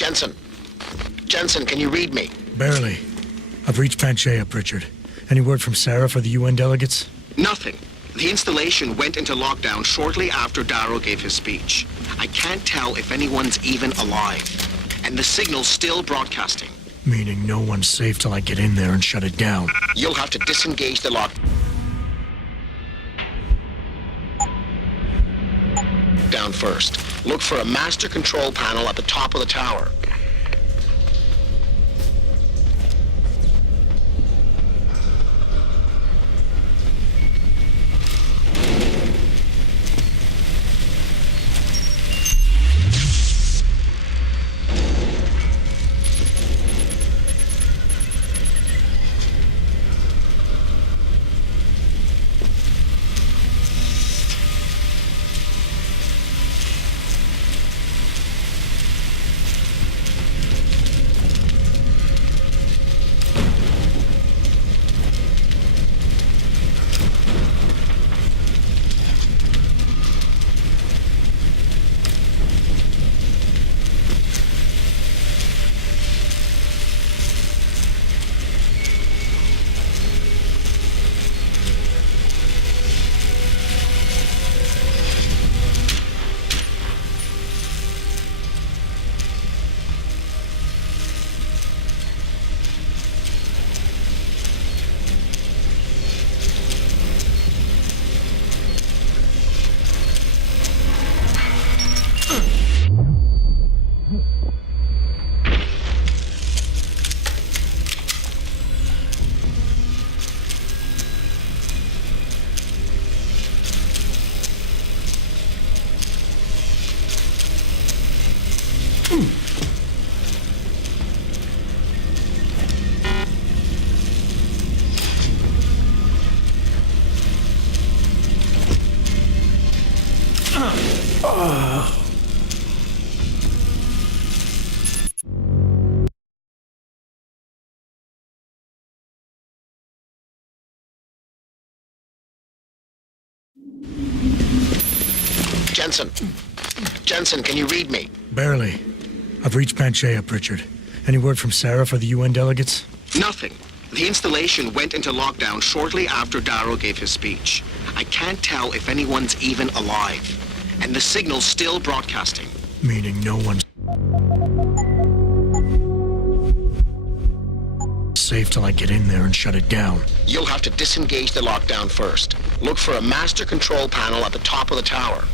Jensen. Jensen, can you read me? Barely. I've reached Panchea, Pritchard. Any word from Sarah for the UN delegates? Nothing. The installation went into lockdown shortly after Darrow gave his speech. I can't tell if anyone's even alive. And the signal's still broadcasting. Meaning no one's safe till I get in there and shut it down. You'll have to disengage the lock down first. Look for a master control panel at the top of the tower. Jensen. Jensen, can you read me? Barely. I've reached Panchea, Pritchard. Any word from Sarah for the UN delegates? Nothing. The installation went into lockdown shortly after Darrow gave his speech. I can't tell if anyone's even alive. And the signal's still broadcasting. Meaning no one's safe till I get in there and shut it down. You'll have to disengage the lockdown first. Look for a master control panel at the top of the tower.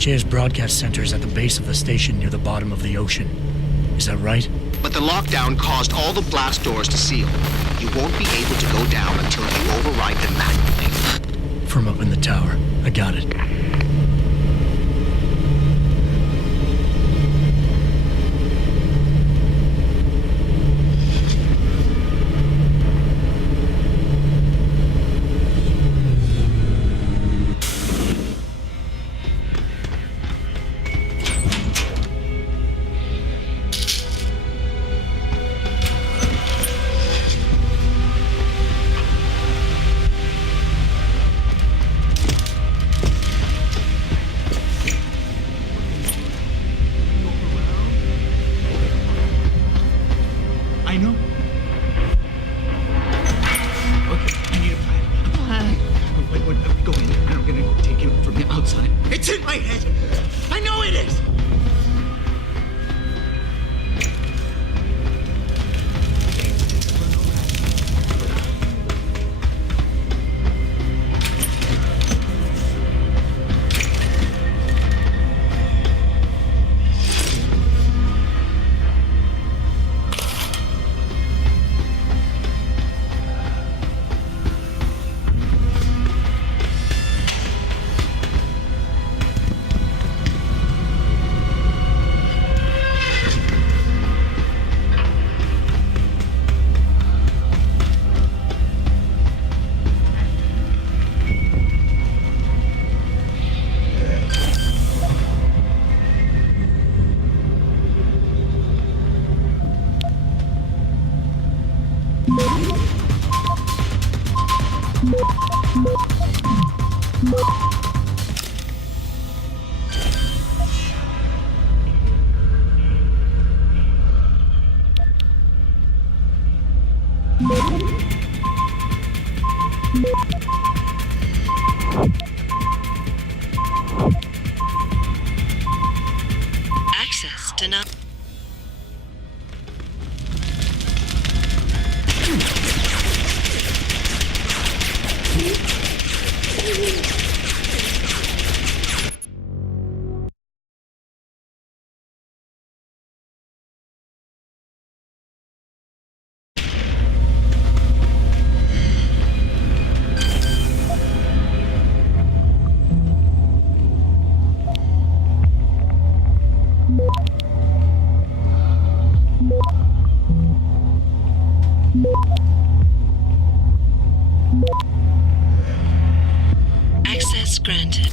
Panchea's broadcast center is at the base of the station near the bottom of the ocean. Is that right? But the lockdown caused all the blast doors to seal. You won't be able to go down until you override them manually. From up in the tower. I got it. I know. Okay, I need a plan. A plan. When I go in, I'm gonna take him from the outside. It's in my head. I know it is. Access denied. Access granted.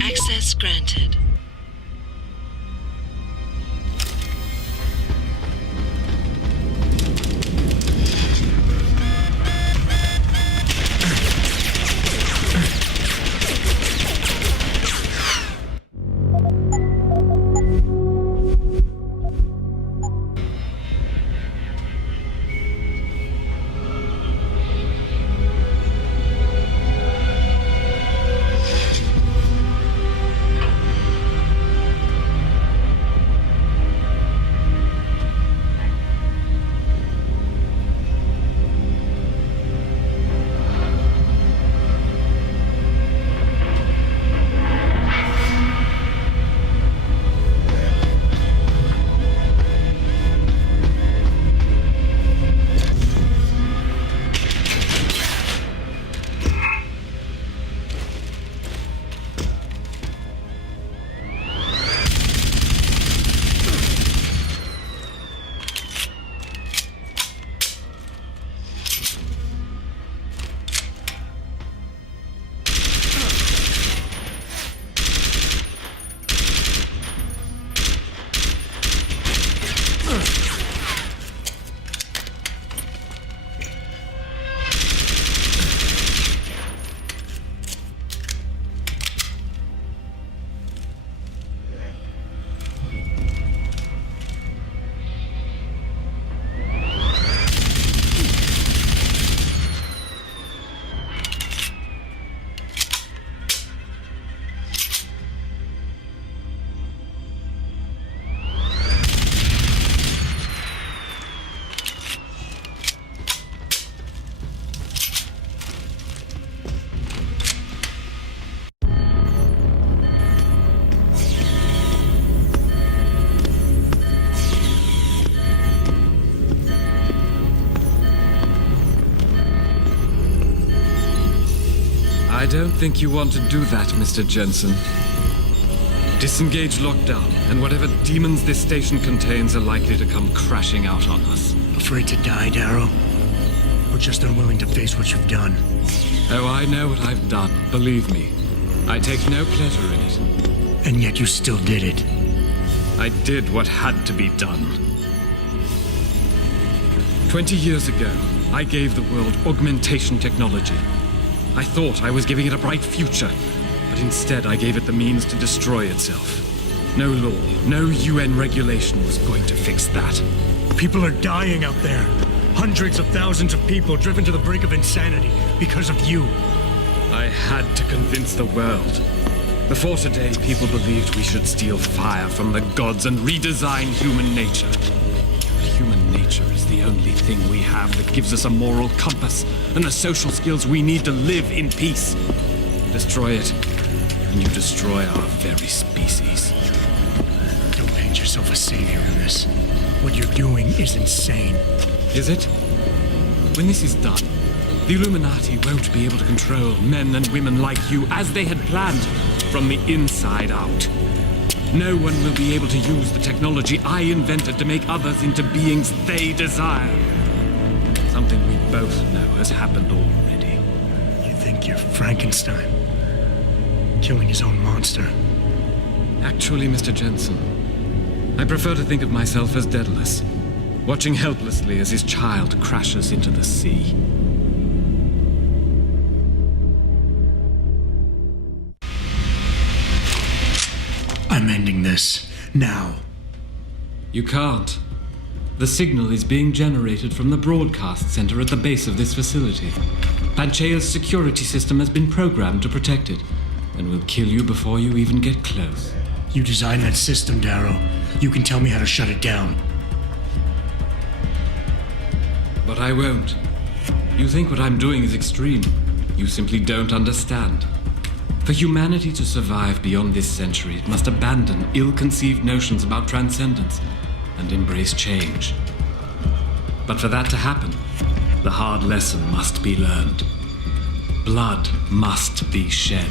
Access granted. don't think you want to do that, Mr. Jensen. Disengage lockdown, and whatever demons this station contains are likely to come crashing out on us. Afraid to die, Darrow? Or just unwilling to face what you've done? Oh, I know what I've done, believe me. I take no pleasure in it. And yet you still did it. I did what had to be done. 20 years ago, I gave the world augmentation technology. I thought I was giving it a bright future, but instead I gave it the means to destroy itself. No law, no UN regulation was going to fix that. People are dying out there. Hundreds of thousands of people driven to the brink of insanity because of you. I had to convince the world. Before today, people believed we should steal fire from the gods and redesign human nature. But human nature is the only thing we have that gives us a moral compass and the social skills we need to live in peace. Destroy it, and you destroy our very species. Don't paint yourself a savior in this. What you're doing is insane. Is it? When this is done, the Illuminati won't be able to control men and women like you as they had planned, from the inside out. No one will be able to use the technology I invented to make others into beings they desire. Something we both know has happened already. You think you're Frankenstein? Killing his own monster? Actually, Mr. Jensen, I prefer to think of myself as Daedalus, watching helplessly as his child crashes into the sea. I'm ending this. Now. You can't. The signal is being generated from the broadcast center at the base of this facility. Panchea's security system has been programmed to protect it, and will kill you before you even get close. You designed that system, Darrow. You can tell me how to shut it down. But I won't. You think what I'm doing is extreme. You simply don't understand. For humanity to survive beyond this century, it must abandon ill-conceived notions about transcendence and embrace change. But for that to happen, the hard lesson must be learned. Blood must be shed.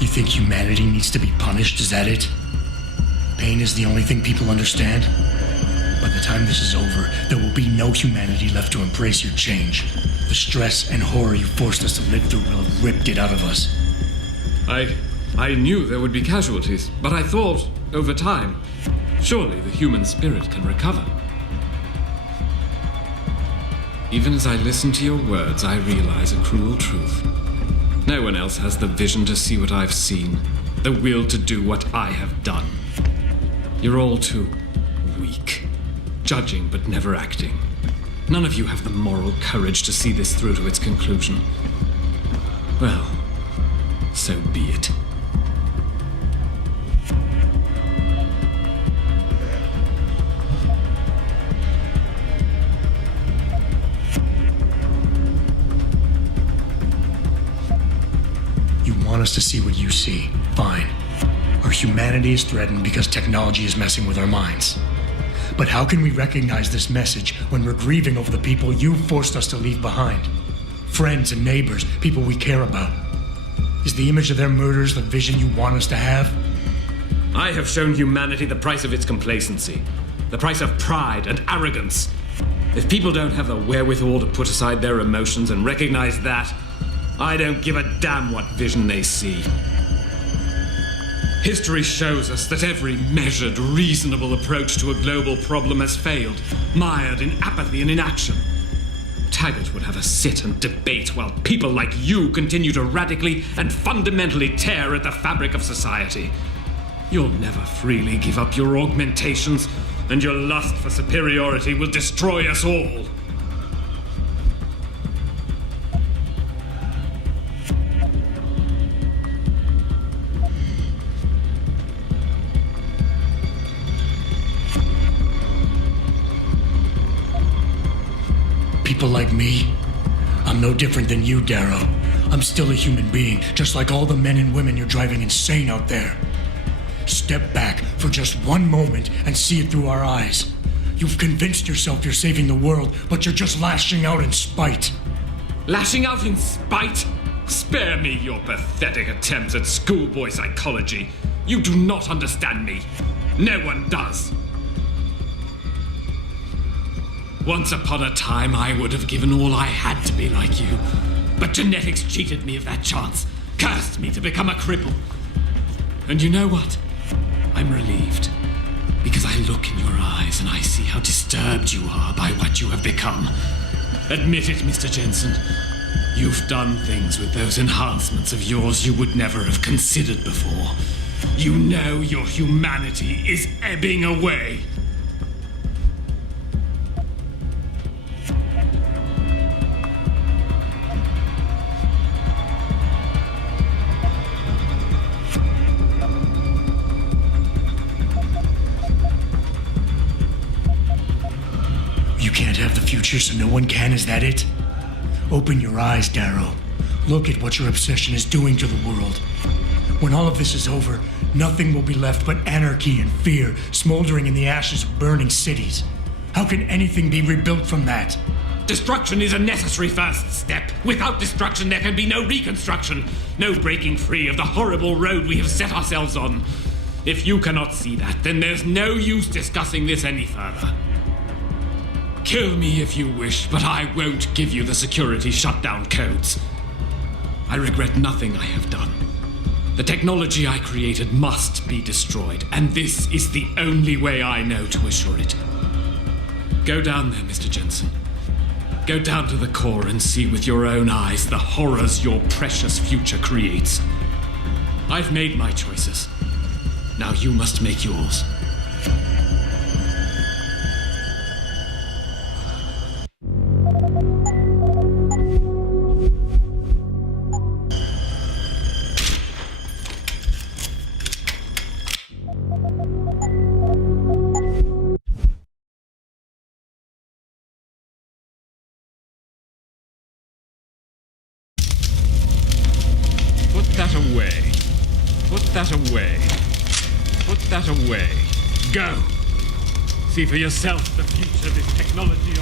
You think humanity needs to be punished? Is that it? Pain is the only thing people understand? By the time this is over, there will be no humanity left to embrace your change. The stress and horror you forced us to live through will have ripped it out of us. I knew there would be casualties, but I thought, over time, surely the human spirit can recover. Even as I listen to your words, I realize a cruel truth. No one else has the vision to see what I've seen, the will to do what I have done. You're all too weak, judging but never acting. None of you have the moral courage to see this through to its conclusion. Well, so be it. You want us to see what you see. Fine. Our humanity is threatened because technology is messing with our minds. But how can we recognize this message when we're grieving over the people you forced us to leave behind? Friends and neighbors, people we care about. Is the image of their murders the vision you want us to have? I have shown humanity the price of its complacency, the price of pride and arrogance. If people don't have the wherewithal to put aside their emotions and recognize that, I don't give a damn what vision they see. History shows us that every measured, reasonable approach to a global problem has failed, mired in apathy and inaction. Taggart would have us sit and debate while people like you continue to radically and fundamentally tear at the fabric of society. You'll never freely give up your augmentations, and your lust for superiority will destroy us all. People like me? I'm no different than you, Darrow. I'm still a human being, just like all the men and women you're driving insane out there. Step back for just one moment and see it through our eyes. You've convinced yourself you're saving the world, but you're just lashing out in spite. Lashing out in spite? Spare me your pathetic attempts at schoolboy psychology. You do not understand me. No one does. Once upon a time, I would have given all I had to be like you. But genetics cheated me of that chance, cursed me to become a cripple. And you know what? I'm relieved. Because I look in your eyes and I see how disturbed you are by what you have become. Admit it, Mr. Jensen. You've done things with those enhancements of yours you would never have considered before. You know your humanity is ebbing away. You can't have the future, so no one can, is that it? Open your eyes, Darrow. Look at what your obsession is doing to the world. When all of this is over, nothing will be left but anarchy and fear, smoldering in the ashes of burning cities. How can anything be rebuilt from that? Destruction is a necessary first step. Without destruction, there can be no reconstruction, no breaking free of the horrible road we have set ourselves on. If you cannot see that, then there's no use discussing this any further. Kill me if you wish, but I won't give you the security shutdown codes. I regret nothing I have done. The technology I created must be destroyed, and this is the only way I know to assure it. Go down there, Mr. Jensen. Go down to the core and see with your own eyes the horrors your precious future creates. I've made my choices. Now you must make yours. Put that away. Put that away. Put that away. Go. See for yourself the future this technology